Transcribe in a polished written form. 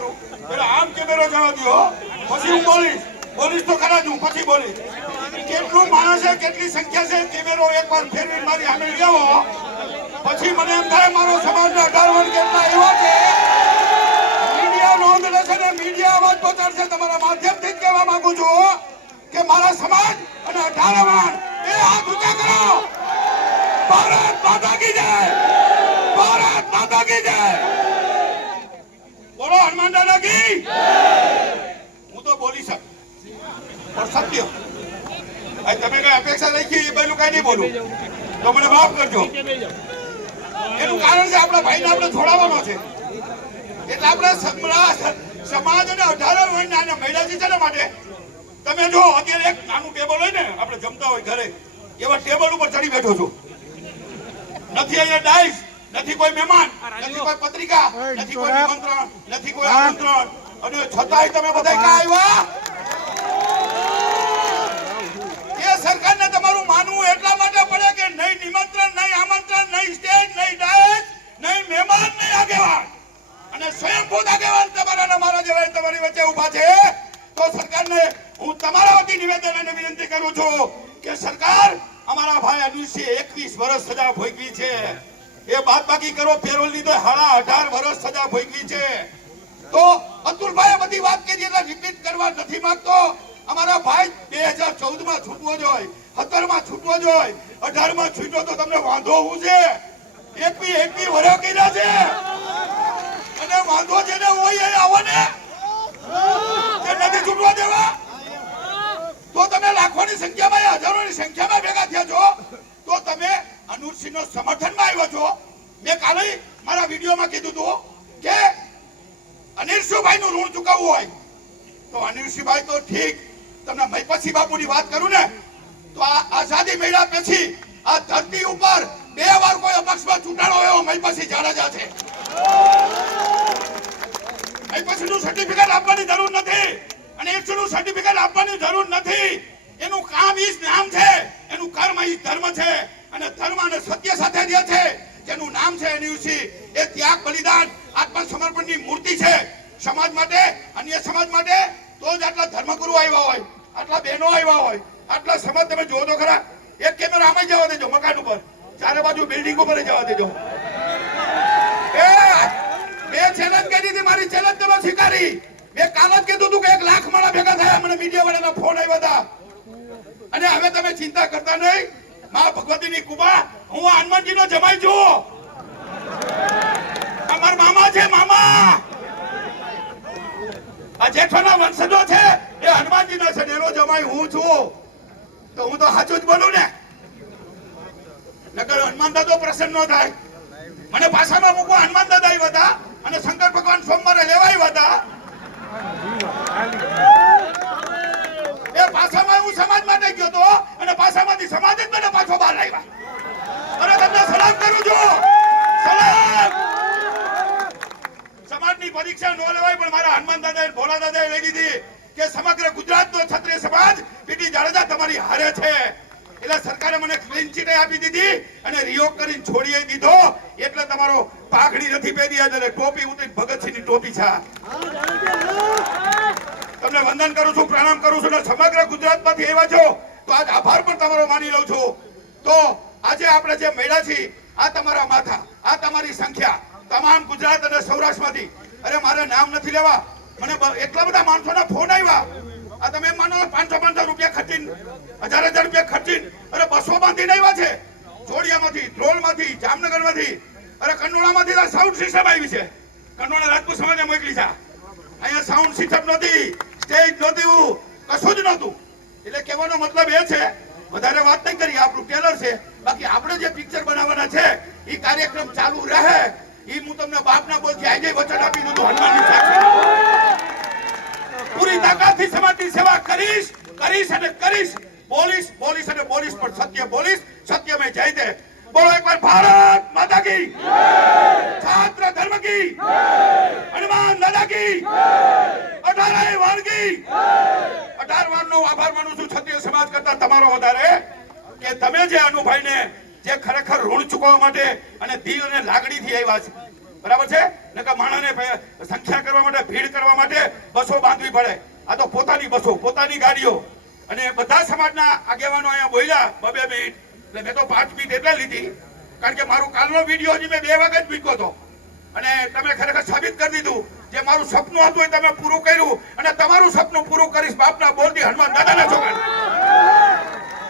તમારું એટલે આમ કેમેરો જવા દો પછી હું બોલીશ તો ખરા જ હું પછી બોલીશ કેટલું માણસ છે કેટલી સંખ્યા છે કેમેરો એકવાર ફેરવી મારી સામે લેવો પછી મને એમ થાય મારો સમાજના 18 વર્ષ કેટલા એવા છે મીડિયા નોંધ લેશે ને મીડિયા અવાજ પહોંચાડશે તમારા માધ્યમથી જ કહેવા માંગુ છું કે મારા સમાજ અને 18 વર્ષ બે હાથ ઊંચા કરો ભારત માતા કી જય ભારત માતા કી જય બોલો હનુમાન દાદા કી હું તો બોલી શકું પણ સત્ય તમે કઈ અપેક્ષા રાખી એ પહેલું કઈ નહીં બોલું તો મને માફ કરજો એનું કારણ છે આપણા ભાઈને આપણે છોડાવવાનો છે એટલે આપણે સમાજ અને 18 વર્ષના મહિલા છે ને માટે તમે જો અત્યારે એક નાનું ટેબલ હોય ને આપણે જમતા હોય ઘરે એવા ટેબલ ઉપર ચડી બેઠો છું નથી અહીંયા ડાઈસ નથી કોઈ મહેમાન નથી કોઈ પત્રિકા નથી કોઈ નિમંત્રણ નથી કોઈ આમંત્રણ અને છતાંય તમે બધા ક્યાં આવ્યા એ સરકારને તમારું માનવું એટલા માટે પડે કે નહીં નિમંત્રણ નહીં આમંત્રણ નહીં સ્ટેજ નહીં ડાયસ નહીં મહેમાન નહીં આગેવાન અને સ્વયંભૂત આગેવાન તમારા મારા જેવા તમારી વચ્ચે ઉભા છે તો સરકારને હું તમારા વતી નિવેદન અને વિનંતી કરું છું કે સરકાર અમારા ભાઈ અનુષે 21 વર્ષ સજા ભોગવી છે એ બાદ બાકી કરો પેરોલ ની તો 18 વર્ષ સજા ભોગવી છે તો અતુલભાઈ બધી વાત કરી એટલે રિપીટ કરવા નથી માંગતો અમારા ભાઈ 2014 માં છૂટવો જોઈએ 17 માં છૂટવો જોઈએ 18 માં છૂટો તો તમને વાંધો હું છે 21 વર્ષ કર્યા છે અને વાંધો છે ને હોય એ આવો ને કે નથી છૂટવા દેવા તો તમે લાખોની સંખ્યામાં હજારોની સંખ્યામાં ભેગા થયા છો તો તમે અનુરસિંહનો સમર્થનમાં આવ્યો છો મેં કાલે મારા વિડીયોમાં કીધું હતું કે અનિલસિંહભાઈ નું ઋણ ચૂકવવું હોય તો અનિલસિંહભાઈ તો ઠીક તમને મહિપતસિંહ બાપુની વાત કરું ને તો આ આઝાદી મેળા પછી આ ધરતી ઉપર 2 વાર કોઈ અપક્ષમાં ચૂંટાણો એવો મહિપતસિંહ જાડેજા છે મહિપતસિંહનું સર્ટિફિકેટ આપવાની જરૂર નથી અને 100 નું સર્ટિફિકેટ આપવાની જરૂર નથી એનું કામ ઈ નામ છે એનું કર્મ ઈ ધર્મ છે અને ધર્મ અને સત્ય સાથે રહે છે જેનું નામ છે અનિલસિંહ એ ત્યાગ બલિદાન આત્મસમર્પણની મૂર્તિ છે સમાજ માટે અન્ય સમાજ માટે તો જ આટલા ધર્મગુરુ આવ્યા હોય આટલા બહેનો આવ્યા હોય આટલા સમાજ તમે જોવો તો ખરા એક કેમેરા આમાં જવા દેજો મકાન ઉપર ચારે બાજુ બિલ્ડિંગ ઉપર જવા દેજો મેં ચેલેન્જ કરી હતી મારી ચેલેન્જ તમે સ્વીકારી મેં કાલ જ કીધું હતું કે 1 લાખ માણા ભેગા થયા મને મીડિયા વાળાના ફોન આવ્યા હતા અને હવે તમે ચિંતા કરતા નહીં મા ભગવતીની કુબા હું હનુમાનજીનો જમાઈ છું અમાર મામા છે મામા આ જેઠોના વંશજો છે એ હનુમાનજીનો છે એનો જમાઈ હું છું તો હું તો સાચું જ બોલું ને નકર હનુમાન દાદો પ્રસન્ન ન થાય મને ભાષામાં મૂકવા હનુમાન દાદા આવ્યા હતા અને શંકર ભગવાન સોમવારે લેવા આવ્યા હતા એ ભાષામાં હું સમાજ માટે ગયો તો અને ભાષામાંથી સમાજ જ મને પાછો બહાર આવ્યા અને તમને સલામ કરું છું સલામ સમાજની પરીક્ષા ન લેવાય પણ મારા હનુમાન દાદાએ ભોલા દાદાએ લઈ લીધી કે સમગ્ર ગુજરાતનો ક્ષત્રિય સમાજ પીટી જાડેજા તમારી હારે છે એટલે સરકારે મને ક્લીન ચીટ આપી દીધી અને રિયોગ કરીને છોડી દીધો એટલે તમારો પાઘડી નથી પહેરી અને ટોપી ઉતરી ભગતસિંહની ટોપી છે તમને વંદન કરું છું પ્રણામ કરું છું અને સમગ્ર ગુજરાતમાંથી આવ્યા છો તો આજ આભાર પણ તમારો માની લઉં છું તો આજે આપણે જે મળ્યા છીએ આ તમારા માથા આ તમારી સંખ્યા તમામ ગુજરાત અને સૌરાષ્ટ્રમાંથી અરે મારે નામ નથી લેવા મને એટલા બધા માણસોના ફોન આવ્યા આ તમે માનો 500 રૂપિયા ખર્ચીને 1000 રૂપિયા ખર્ચીને અરે બસો બાંધીને આવ્યા છે જોડિયામાંથી ધ્રોલમાંથી જામનગરમાંથી અરે કંડોળામાંથી સાઉન્ડ સિસ્ટમ આવી છે કંડોળા રાજપૂત સમાજને મોકલી છે અહીંયા સાઉન્ડ સિસ્ટમ નહોતી સ્ટેજ નહોતું કશું જ નહોતું એટલે કહેવાનો મતલબ એ છે વધારે વાત નહીં કરી આપણું ટેલર છે બાકી આપણે જે પિક્ચર બનાવવાના છે એ કાર્યક્રમ ચાલુ રહે એ હું તમને બાપના બોલથી આજે વચન આપી દીધું હનુમાનની સાક્ષી પૂરી તાકાતથી સમાજની સેવા કરીશ અને કરીશ બોલીશ અને બોલીશ પણ સત્ય બોલીશ સત્ય મેં જય દે બોલો એકવાર ભારત માતા કી છાત્ર ધર્મ કી હનુમાન દાદા કી 18 વાણ કી 18 વાણનો આભાર માનું છું ક્ષત્રિય સમાજ કરતા તમારો વધારે કે તમે જે અનુભાઈને જે ખરેખર ઋણ ચૂકવવા માટે અને દિલ અને લાગણીથી આવ્યા છે બરાબર છે? નકર માણસને સંખ્યા કરવા માટે, ભીડ કરવા માટે બસો બાંધવી પડે. આ તો પોતાની બસો, પોતાની ગાડીઓ. અને બધા સમાજના આગેવાનો અહીંયા બોલ્યા 2 મિનિટ. એટલે મેં તો 5 મિનિટ એટલે લીધી, કારણ કે મારું કાલનો વિડીયો હજી મેં 2 વાગે જ મૂક્યો હતો. અને તમે ખરેખર સાબિત કરી દીધું જે મારું સપનું હતું એ તમે પૂરું કર્યું. અને તમારું સપનું પૂરું કરીશ બાપના બોલથી હનુમાન દાદાના છોકરા.